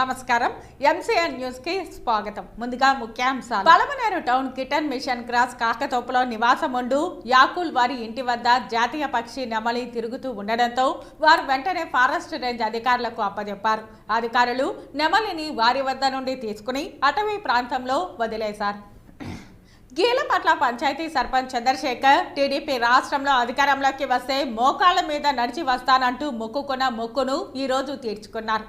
నమస్కారం MCN news కి స్వాగతం. ముందుగా ముఖ్యాంశాలు. పలమనేరు టౌన్ కిటన్ మిషన్ క్రాస్ కాకతోపులో నివాసముండు యాకుల్ వారి ఇంటి వద్ద జాతీయ పక్షి నెమలి తిరుగుతూ ఉండడంతో వారు వెంటనే ఫారెస్ట్ రేంజ్ అధికారులకు అప్పజెప్పారు. అధికారులు నెమలిని వారి వద్ద నుండి తీసుకుని అటవీ ప్రాంతంలో వదిలేశారు. గీలపట్ల పంచాయతీ సర్పంచ్ చంద్రశేఖర్ టీడీపీ రాష్ట్రంలో అధికారంలోకి వస్తే మోకాళ్ల మీద నడిచి వస్తానంటూ మొక్కుకున్న మొక్కును ఈరోజు తీర్చుకున్నారు.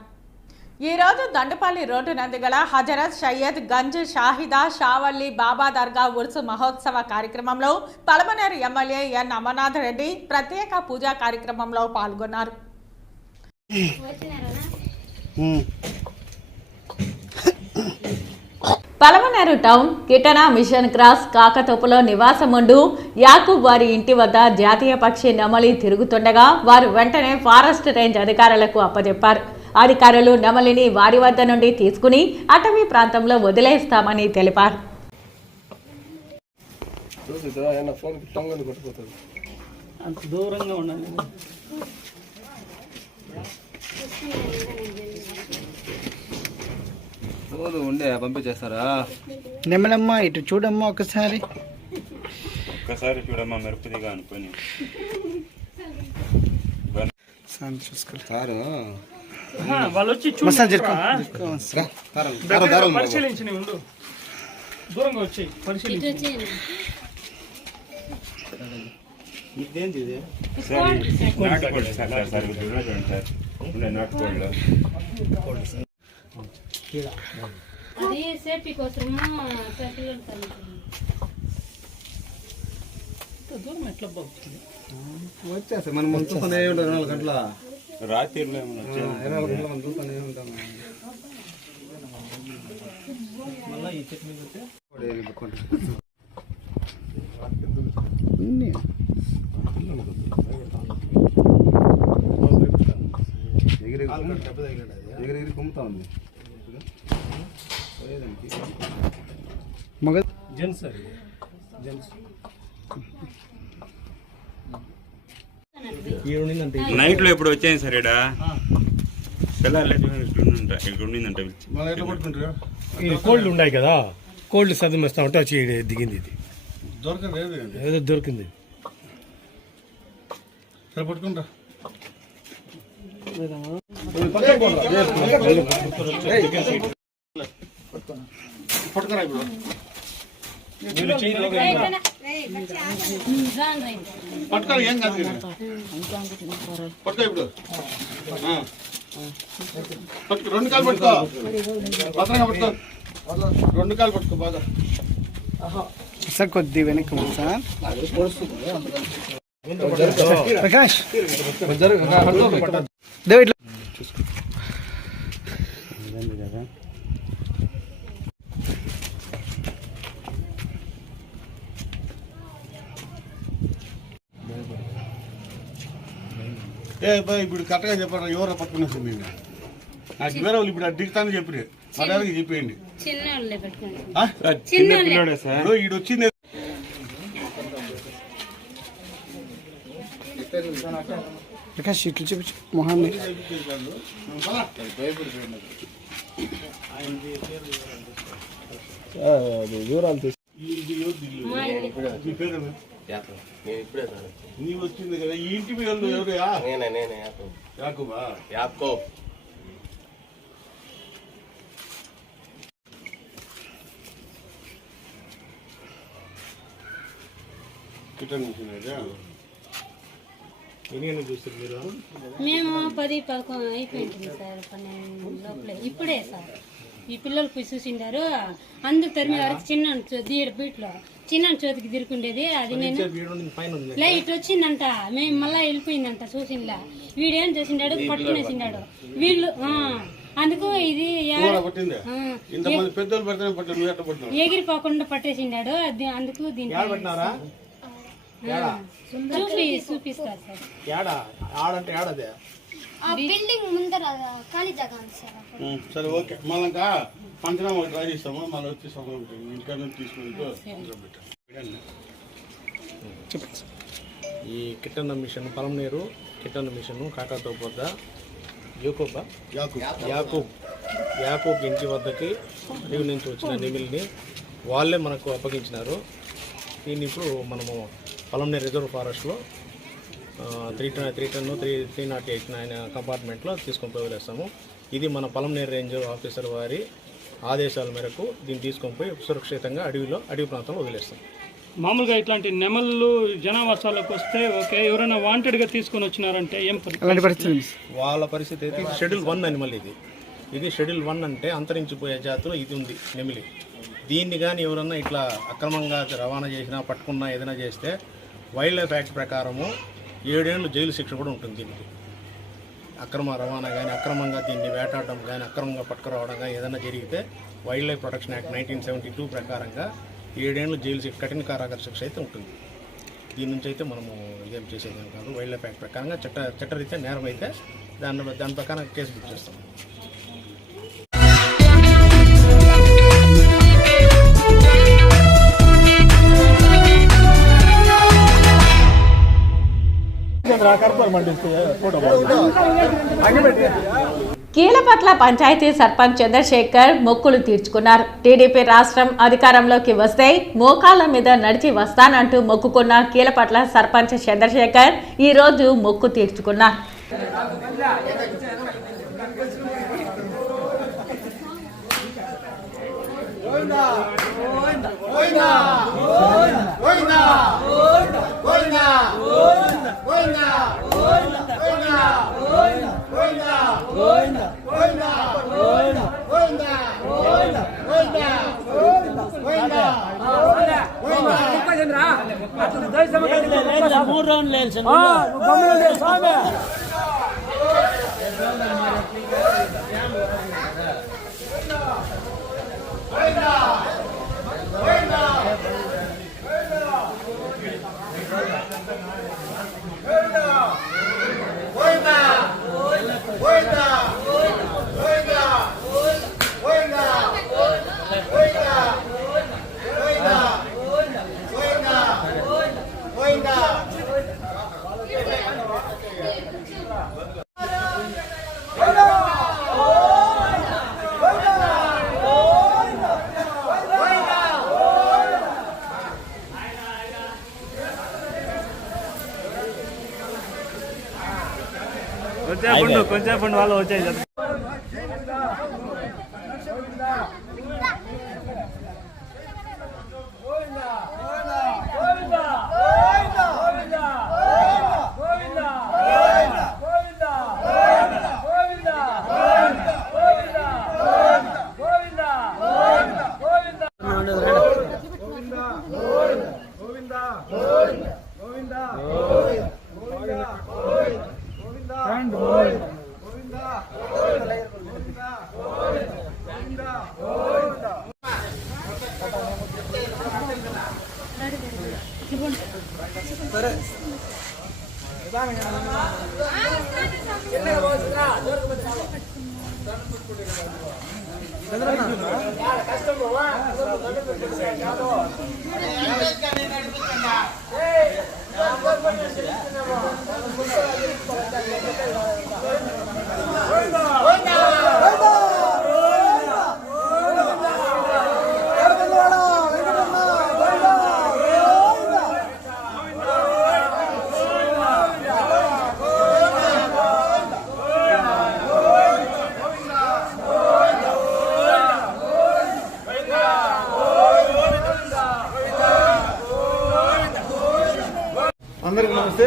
ఈ రోజు దండపల్లి రోడ్డు నందు గల హజరత్ సయ్యద్ గంజ్ షాహిదా షావల్లి బాబా దర్గా ఉర్సు మహోత్సవ కార్యక్రమంలో పలమనేరు ఎమ్మెల్యే ఎన్ అమర్నాథ్ రెడ్డి ప్రత్యేక పూజా కార్యక్రమంలో పాల్గొన్నారు. పలమనేరు టౌన్ కిటన మిషన్ క్రాస్ కాకతోపులో నివాసముండు యాకూబ్ వారి ఇంటి వద్ద జాతీయ పక్షి నెమలి తిరుగుతుండగా వారు వెంటనే ఫారెస్ట్ రేంజ్ అధికారులకు అప్పజెప్పారు. అధికారులు నెమలిని వారి వద్ద నుండి తీసుకుని అటవీ ప్రాంతంలో వదిలేస్తామని తెలిపారు. పంపించేస్తారా? నెమలమ్మ ఇటు చూడమ్మా, ఒకసారి చూడమ్మా, మెరుపుదిగా అనుకోని సారు వాళ్ళు వచ్చి పరిశీలించి దూరంగా వచ్చి పరిశీలించి సేఫ్టీ కోసము దూరం ఎట్లా బాగుంది వచ్చేస్తా మనం చూస్తూనే ఉంటాం 4 గంటల రాత్రిలో మళ్ళీ ఈ చెట్టు మీద ఎగిరి కుమ్ముతా ఉంది. మగ జెంట్స్ జెంట్స్ నైట్ లో ఎప్పుడు వచ్చాను సార్ ఇక్కడ కోల్డ్ ఉన్నాయి కదా, కోల్డ్ సదిమేస్తా ఉంటే వచ్చి దిగింది. ఇది ఏదో దొరికింది. సరే పట్టుకుంటా పట్టుకురా. ఇప్పుడు పట్టుకోవాలి, ఏం కాదు. పట్టుకో ఇప్పుడు, పట్టుకో. 2 కాలు పట్టుకో, భద్రంగా పట్టుకో. 2 కాలు పట్టుకో బాగా. సార్ కొద్ది వెనక్కి సార్. ప్రకాష్ దేవ్ ఇట్లా ఇప్పుడు కరెక్ట్గా చెప్పారు. ఎవరో పట్టుకునే నాకు వేరే వాళ్ళు ఇప్పుడు దిగుతానని చెప్పి మర్యాదకి చెప్పేయండి. ఈడు వచ్చింది ప్రకాష్ ఇట్లు చూపించు మొహాన్ని. దూరాలు నీవు వచ్చింది కదా ఈ ఇంటి మీద ఎవరు? యాకూబా? యాకోబ్. మేము 10-11 అయిపోయింది సార్. 12 లోపలే ఇప్పుడే సార్ ఈ పిల్లలు పోయి చూసిండారు. అందుకు తరిమి వరకు చిన్న దీడు బీట్లో చిన్న చోతికి తిరుగుండేది. అది నేను లైట్ వచ్చిందంట, మేము మళ్ళా వెళ్ళిపోయిందంట చూసిందా. వీడేం చేసిండాడు, పట్టుకునేసిండాడు. వీళ్ళు అందుకు ఇది ఊర పట్టింది ఇంతమంది పెద్దలు పడితేనే పట్టింది, నువ్వు ఎట్లా పట్టినావు? ఎగిరిపోకుండా పట్టేసిండాడు అందుకు దీనికి చూపిస్తారు సార్. బిల్డింగ్ ముందర ఖాళీ జాగా ఉంది సార్. సరే ఓకే, మళ్ళీ ఇంకా పంచనామా ట్రై చేస్తాము, మళ్ళీ వచ్చేస్తాము ఇంటికాడ నుంచి తీసుకుంటూ చెప్పండి. ఈ కిట్టన్న మిషన్ పలంనేరు కిట్టన్న మిషన్ కాకాతోపు వద్ద యాకూబ్ ఇంటి వద్దకి అడవి నుంచి వచ్చిన నెమిలిని వాళ్ళే మనకు అప్పగించినారు. దీన్ని ఇప్పుడు మనము పలంనేరు రిజర్వ్ ఫారెస్ట్లో 308 కంపార్ట్మెంట్లో తీసుకొని పోయి వదిలేస్తాము. ఇది మన పలంనేరు రేంజ్ ఆఫీసర్ వారి ఆదేశాల మేరకు దీన్ని తీసుకొని పోయి సురక్షితంగా అడవి ప్రాంతంలో వదిలేస్తాం. మామూలుగా ఇట్లాంటి నెమళ్ళు జనావాసాలకు వస్తే ఓకే, ఎవరైనా వాంటెడ్గా తీసుకొని వచ్చినారంటే ఏం అలాంటి పరిస్థితి వాళ్ళ పరిస్థితి అయితే ఇది షెడ్యూల్ 1 అనిమల్. ఇది షెడ్యూల్ 1 అంటే అంతరించిపోయే జాతిలో ఇది ఉంది నెమిలి. దీన్ని కానీ ఎవరన్నా ఇట్లా అక్రమంగా రవాణా చేసినా పట్టుకున్నా ఏదైనా చేస్తే వైల్డ్ లైఫ్ యాక్ట్ ప్రకారము 7 ఏళ్ళు జైలు శిక్ష కూడా ఉంటుంది దీనికి. అక్రమ రవాణా కానీ అక్రమంగా దీన్ని వేటాడడం కానీ అక్రమంగా పట్టుకురావడం కానీ ఏదైనా జరిగితే వైల్డ్ లైఫ్ ప్రొటెక్షన్ యాక్ట్ 1972 ప్రకారంగా 7 ఏళ్ళు జైలు శిక్ష, కఠిన కారాగార శిక్ష అయితే ఉంటుంది. దీని నుంచి అయితే మనము ఇదేం చేసేది కాదు. వైల్డ్ లైఫ్ యాక్ట్ ప్రకారంగా చట్టరీత్యా నేరం అయితే దాని ప్రకారం కేసు బుక్ చేస్తాం. కీలపట్ల పంచాయతీ సర్పంచ్ చంద్రశేఖర్ మొక్కులు తీర్చుకున్నారు. టీడీపీ రాష్ట్రం అధికారంలోకి వస్తే మోకాళ్ల మీద నడిచి వస్తానంటూ మొక్కుకున్న కీలపట్ల సర్పంచ్ చంద్రశేఖర్ ఈ రోజు మొక్కు తీర్చుకున్నారు. కొంచెం వాళ్ళు వచ్చాయి. అందరికీ నమస్తే.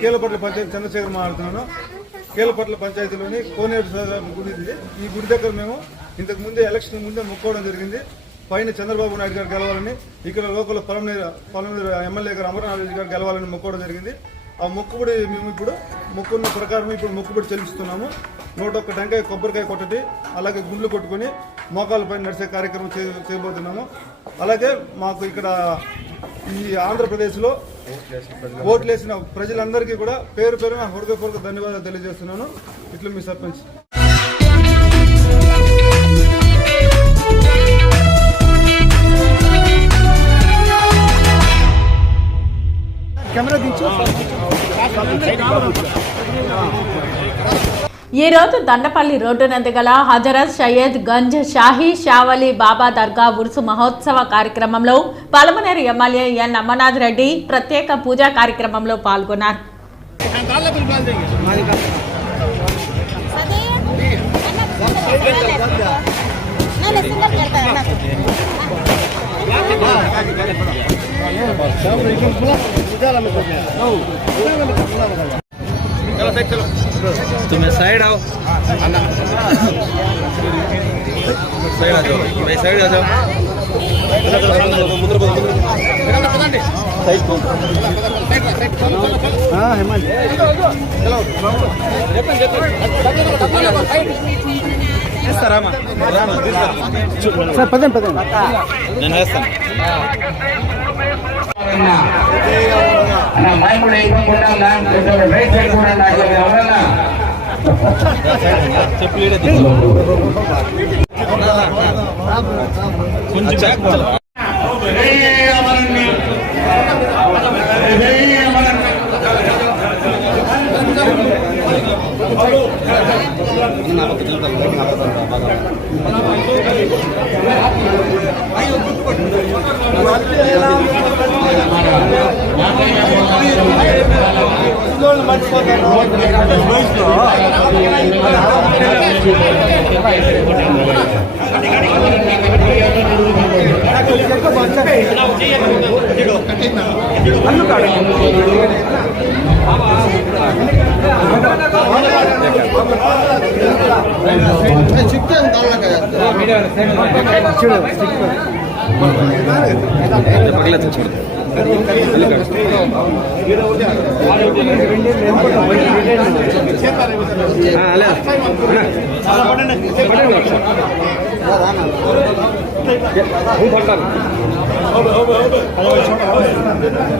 కీలపట్ల పంచాయతీ చంద్రశేఖర్ మాట్లాడుతున్నాను. కీలపట్ల పంచాయతీలోని కోనేరు గుడి ఇది. ఈ గుడి దగ్గర మేము ఇంతకు ముందే ఎలక్షన్ ముందే మొక్కోవడం జరిగింది. పైన చంద్రబాబు నాయుడు గారు గెలవాలని, ఇక్కడ లోకల్ పొలంనేరు ఎమ్మెల్యే గారు అమర్నాథ్ రెడ్డి గారు గెలవాలని మొక్కోవడం జరిగింది. ఆ మొక్కుబడి మేము ఇప్పుడు మొక్కున్న ప్రకారం ఇప్పుడు మొక్కుబడి చెల్లిస్తున్నాము. 101 టెంకాయ కొబ్బరికాయ కొట్టటి, అలాగే గుండ్లు కొట్టుకొని మోకాళ్ళపై నడిచే కార్యక్రమం చేయబోతున్నాము. అలాగే మాకు ఇక్కడ ఈ ఆంధ్రప్రదేశ్లో ఓట్లేసిన ప్రజలందరికీ కూడా పేరు పేరున హృదయపూర్వక ధన్యవాదాలు తెలియజేస్తున్నాను. ఇట్లా మీ సర్పంచ్. ఈ రోజు దండపల్లి రోడ్డు నందు గల హజరత్ సయ్యద్ గంజ్ షాహీ షావలి బాబా దర్గా ఉరుసు మహోత్సవ కార్యక్రమంలో పలమనేరు ఎమ్మెల్యే ఎన్ అమర్నాథ్ రెడ్డి ప్రత్యేక పూజా కార్యక్రమంలో పాల్గొన్నారు. तुम्हें साइड आओ, साइड आ जाओ, भाई साइड आ जाओ, हाँ हेमंत चलो సార్ పదండి నేను వేస్తాను.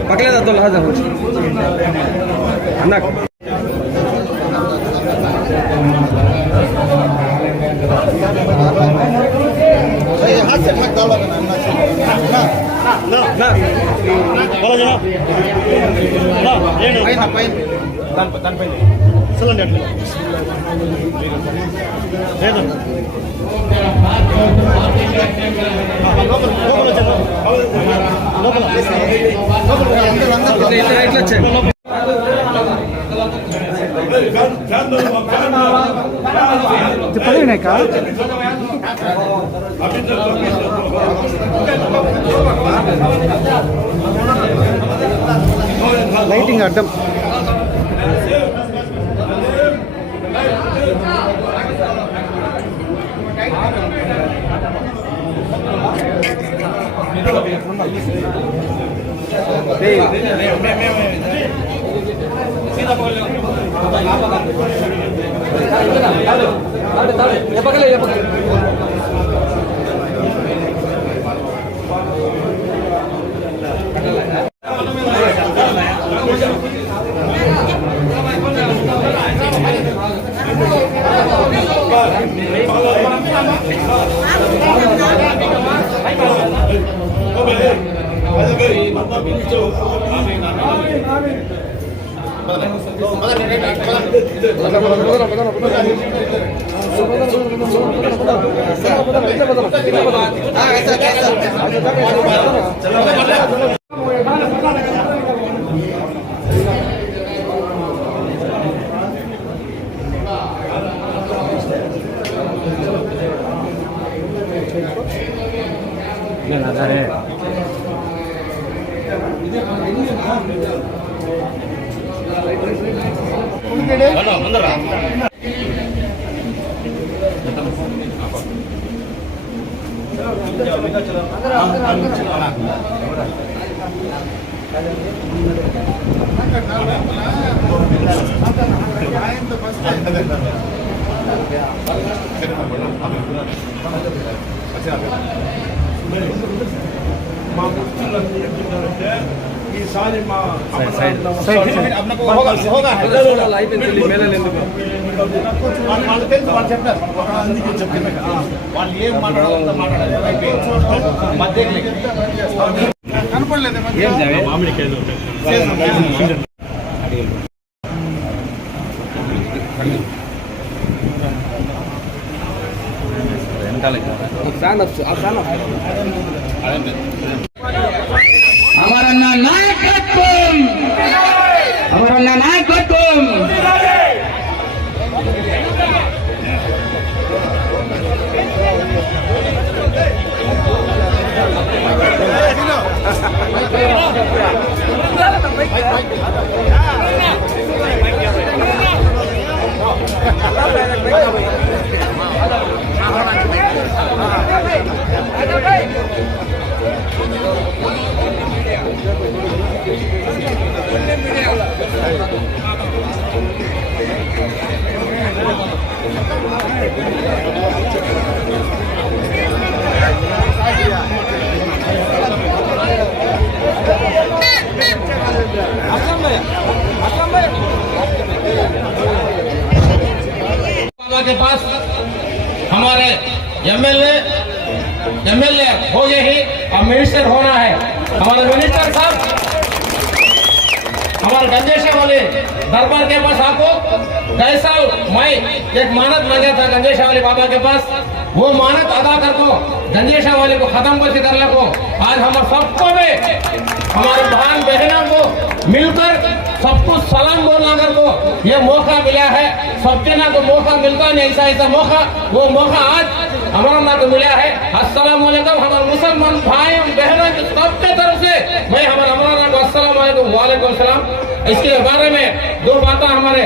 पकड़े तो लहा जाओ अन्ना हाथ से मत डालो ना ना बोलो जरा ना ये ना पाइन तन पाइन चलन दे दो లైటింగ్ అడ్డం ఈసారి మా వాళ్ళు తెలుసు, వాళ్ళు చెప్పారు, అందుకే చెప్తున్నా. వాళ్ళు ఏం మాట్లాడాలో మాట్లాడాలి మధ్య కనపడలేదు మామిడికాయలు అమరన్న నాయకత్వం, అమరన్న నాయకత్వం. बाबा के पास हमारे एमएलए हो गए ही अब मिनिस्टर होना है। हमारे मिनिस्टर साहब हमारे गंजेशा वाले दरबार के पास आपको 10 साल मैं एक मानत मांगा था गंजेशा वाले बाबा के पास, वो मानत अदा कर को गंजेशा वाले को खत्म कर को आज हम सबको में हमारे बहन बहनों को मिलकर सबको सलाम बोलना कर को ये मौका मिला है। सबके ना को मौका मिलता नहीं, ऐसा मौका वो मौका आज हमारा ना को मिला है। अस्सलाम वालेकुम हमारे मुसलमान भाई बहनों के सबके तरफ से मैं हमारे अमराना को अस्सलाम वालेकुम वालेकुम सलाम। इसके बारे में 2 बातें हमारे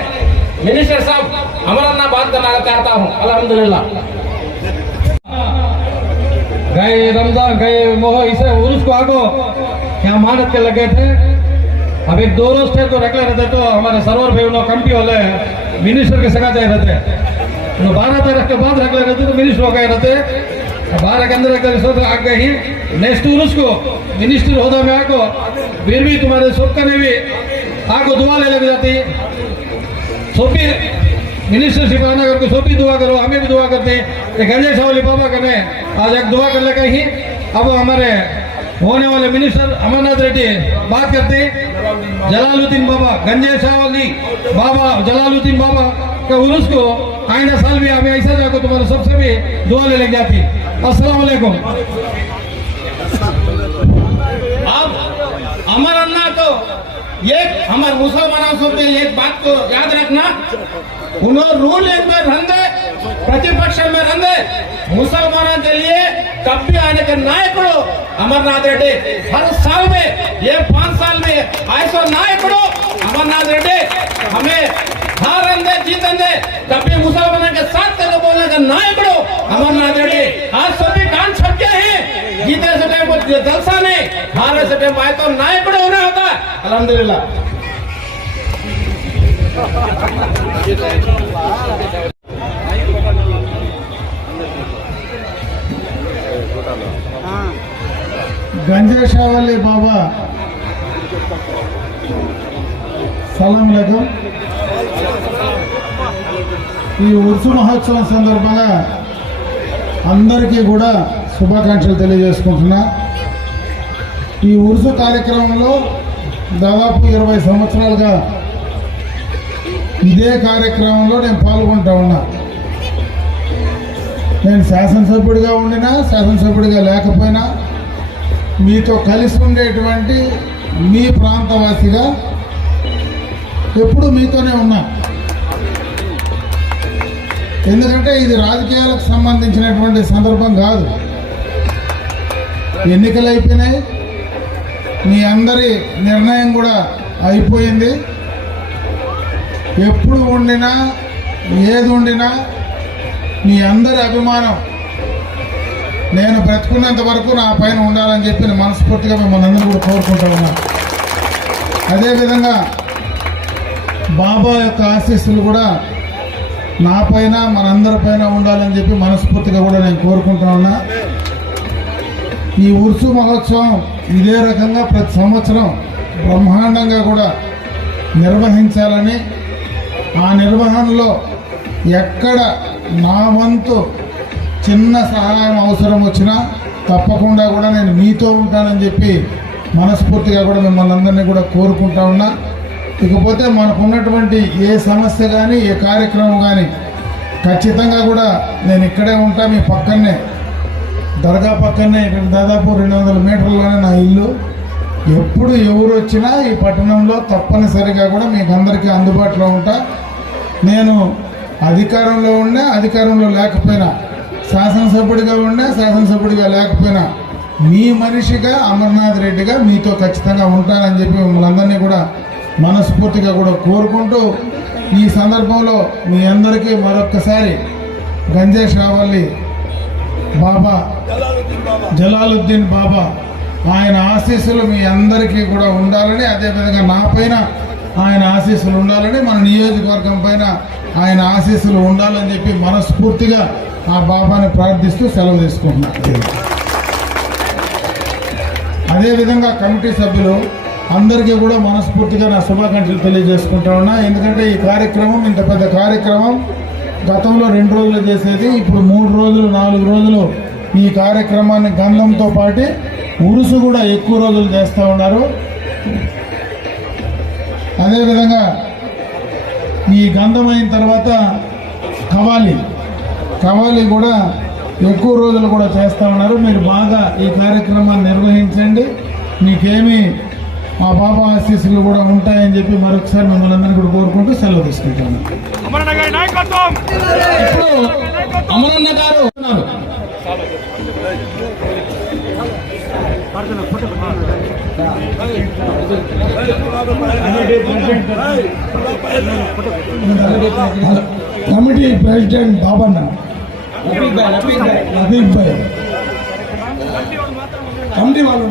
मिनिस्टर साहब अमराना बात करना चाहता हूँ। अल्हम्दुलिल्लाह गए रमजान गए मोह इसे उर्स को आगो यहाँ मानत के लगे थे। अब एक 2 रोज थे तो रखले रहते तो हमारे सरवर भाई उन्होंने कम्पी वाले मिनिस्टर के सगा जाए रहते 12 तारीख के बाद रखले रहते तो मिनिस्टर हो गए रहते 12 के अंदर आगे ही नेक्स्ट उर्स को मिनिस्टर होता में आको फिर भी तुम्हारे सबका ने भी आको दुआ ले लग जाती। सोपी मिनिस्टरशिप आना करके सोपी दुआ करो, हमें भी दुआ करते हैं। गंजेश वाली बाबा करने आज एक दुआ कर लगा ही। अब हमारे होने वाले मिनिस्टर अमरनाथ रेड्डी बात करते हैं। जलालुद्दीन बाबा गंजेशावली बाबा जलालुद्दीन बाबा का उर्स को आइंदा साल भी हमें ऐसा जाकर तुम्हारे सबसे भी दुआ ले लग जाती। अस्सलाम वालेकुम। अब अमर अन्ना को एक हमारे मुसलमानों से एक बात को याद रखना, उन्होंने रूल में रंधे प्रतिपक्ष में रंधे मुसलमानों के लिए कभी आने के नायकों अमरनाथ रेड्डी हर साल में ये 5 साल में ऐसा नायकों अमरनाथ रेड्डी हमें हारंदे जीतेंदे कभी मुसलमानों के साथ चलो बोलने का नायकों अमरनाथ रेड्डी आज सभी कान छटके हैं। जीते से टाइम को जलसा नहीं, हारे से टाइम आए तो नायकों होना होता है। अल्हम्दुलिल्लाह గంజేశావల్లి బాబా సలాం అలైకుం। ఈ ఉర్సు మహోత్సవం సందర్భంగా అందరికీ కూడా శుభాకాంక్షలు తెలియజేసుకుంటున్నా। ఈ ఉర్సు కార్యక్రమంలో దాదాపు 20 సంవత్సరాలుగా ఇదే కార్యక్రమంలో నేను పాల్గొంటా ఉన్నా। నేను శాసనసభ్యుడిగా ఉండినా శాసనసభ్యుడిగా లేకపోయినా మీతో కలిసి ఉండేటువంటి మీ ప్రాంతవాసిగా ఎప్పుడు మీతోనే ఉన్నా। ఎందుకంటే ఇది రాజకీయాలకు సంబంధించినటువంటి సందర్భం కాదు, ఎన్నికలు అయిపోయినాయి, మీ అందరి నిర్ణయం కూడా అయిపోయింది। ఎప్పుడు ఉండినా ఏది ఉండినా మీ అందరి అభిమానం నేను బ్రతుకున్నంత వరకు నా పైన ఉండాలని చెప్పి మనస్ఫూర్తిగా మిమ్మల్ని అందరూ కూడా కోరుకుంటా ఉన్నాను। అదేవిధంగా బాబా యొక్క ఆశీస్సులు కూడా నా పైన మనందరిపైన ఉండాలని చెప్పి మనస్ఫూర్తిగా కూడా నేను కోరుకుంటా ఉన్నా. ఈ ఉర్సు మహోత్సవం ఇదే రకంగా ప్రతి సంవత్సరం బ్రహ్మాండంగా కూడా నిర్వహించాలని, ఆ నిర్వహణలో ఎక్కడ నా వంతు చిన్న సహాయం అవసరం వచ్చినా తప్పకుండా కూడా నేను మీతో ఉంటానని చెప్పి మనస్ఫూర్తిగా కూడా మిమ్మల్ని అందరినీ కూడా కోరుకుంటా ఉన్నా. ఇకపోతే మనకున్నటువంటి ఏ సమస్య కానీ ఏ కార్యక్రమం కానీ ఖచ్చితంగా కూడా నేను ఇక్కడే ఉంటా, మీ పక్కనే దర్గా పక్కనే, ఇక్కడ దాదాపు 200 మీటర్లోనే నా ఇల్లు. ఎప్పుడు ఎవరు వచ్చినా ఈ పట్టణంలో తప్పనిసరిగా కూడా మీకు అందరికీ అందుబాటులో ఉంటా. నేను అధికారంలో ఉన్నా అధికారంలో లేకపోయినా, శాసనసభ్యుడిగా ఉన్నా శాసనసభ్యుడిగా లేకపోయినా మీ మనిషిగా అమర్నాథ్ రెడ్డిగా మీతో ఖచ్చితంగా ఉంటానని చెప్పి మిమ్మల్ని అందరినీ కూడా మనస్ఫూర్తిగా కూడా కోరుకుంటూ, ఈ సందర్భంలో మీ అందరికీ మరొక్కసారి గంజే షావల్లి బాబా జలాలుద్దీన్ బాబా ఆయన ఆశీస్సులు మీ అందరికీ కూడా ఉండాలని, అదేవిధంగా నా పైన ఆయన ఆశీస్సులు ఉండాలని, మన నియోజకవర్గం పైన ఆయన ఆశీస్సులు ఉండాలని చెప్పి మనస్ఫూర్తిగా ఆ బాబాని ప్రార్థిస్తూ సెలవు తీసుకుంటున్నాను. అదేవిధంగా కమిటీ సభ్యులు అందరికీ కూడా మనస్ఫూర్తిగా నా శుభాకాంక్షలు తెలియజేసుకుంటా ఉన్నా. ఎందుకంటే ఈ కార్యక్రమం ఇంత పెద్ద కార్యక్రమం గతంలో 2 రోజులు చేసేది, ఇప్పుడు 3 రోజులు 4 రోజులు ఈ కార్యక్రమాన్ని గంధంతో పాటు ఉరుసు కూడా ఎక్కువ రోజులు చేస్తూ ఉన్నారు. అదేవిధంగా ఈ గంధం అయిన తర్వాత కవాలి కూడా ఎక్కువ రోజులు కూడా చేస్తూ ఉన్నారు. మీరు బాగా ఈ కార్యక్రమాన్ని నిర్వహించండి, మీకేమీ మా బాబా ఆశీస్సులు కూడా ఉంటాయని చెప్పి మరొకసారి మిమ్మల్ని అందరినీ కూడా కోరుకుంటూ సెలవు తీసుకుంటాను. ఇప్పుడు అమరన్న గారు ఉన్నారు. కమిటీ ప్రెసిడెంట్ బాబన్న లబీబ్ భాయ్, కమిటీ వాళ్ళు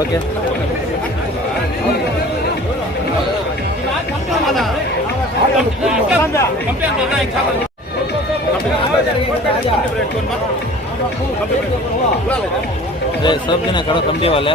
ఓకే सब दिन करो कमटी वाले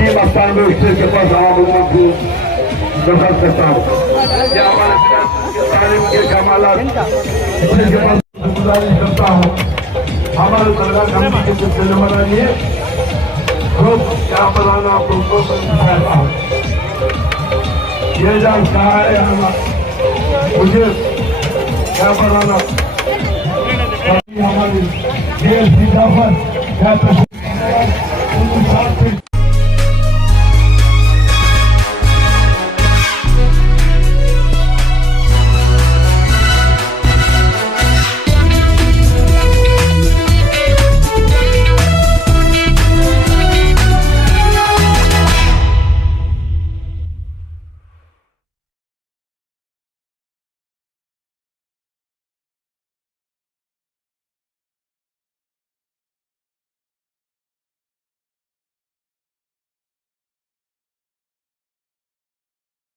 टीम स्थान में स्टेज के पास आवाम लोगों को दरखास्त करता हूँ कि हमारे तालीम के कमालात स्टेज के पास गुजारिश करता हूँ। हमारे दरगाह कमेटी के कुछ नंबर आइए ग्रुप क्या बनाना आपको कहता हूँ। ये जान कहा है मुझे क्या बनाना हमारी जेल सीताफर क्या